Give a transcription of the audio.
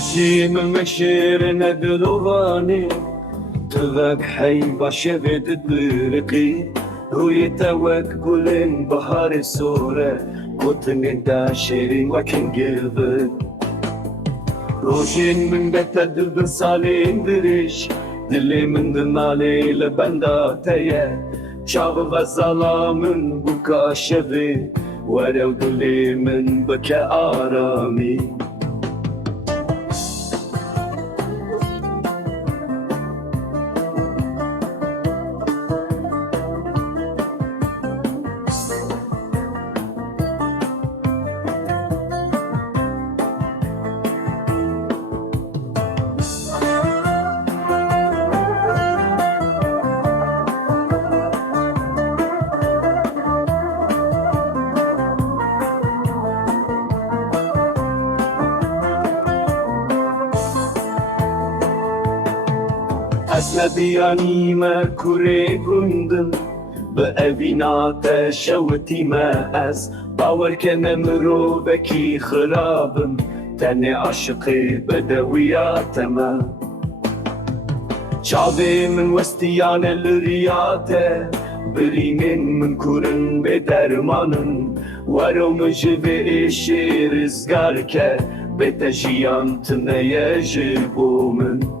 عجيم مشير ندلواني تذاك حي باشفت الطريقي ويتوك كلن بحر السورة وطن داشرين وكن قلبك روشين من بيت بالصالين دريش دلي من دمالي لبندا تيه شاب غزالامن بكا شفي ولو دلي من بكا آرامي أسندياني ما كوري كندن بأبينا تشوتي ما أس باور كنمرو بكي خرابم تاني عشقي بدويات ما شعبي من وستيان الرياته بريمين من كورن بدرمانن ورو مجبي إشي رزقارك بتجيان تنيجبو من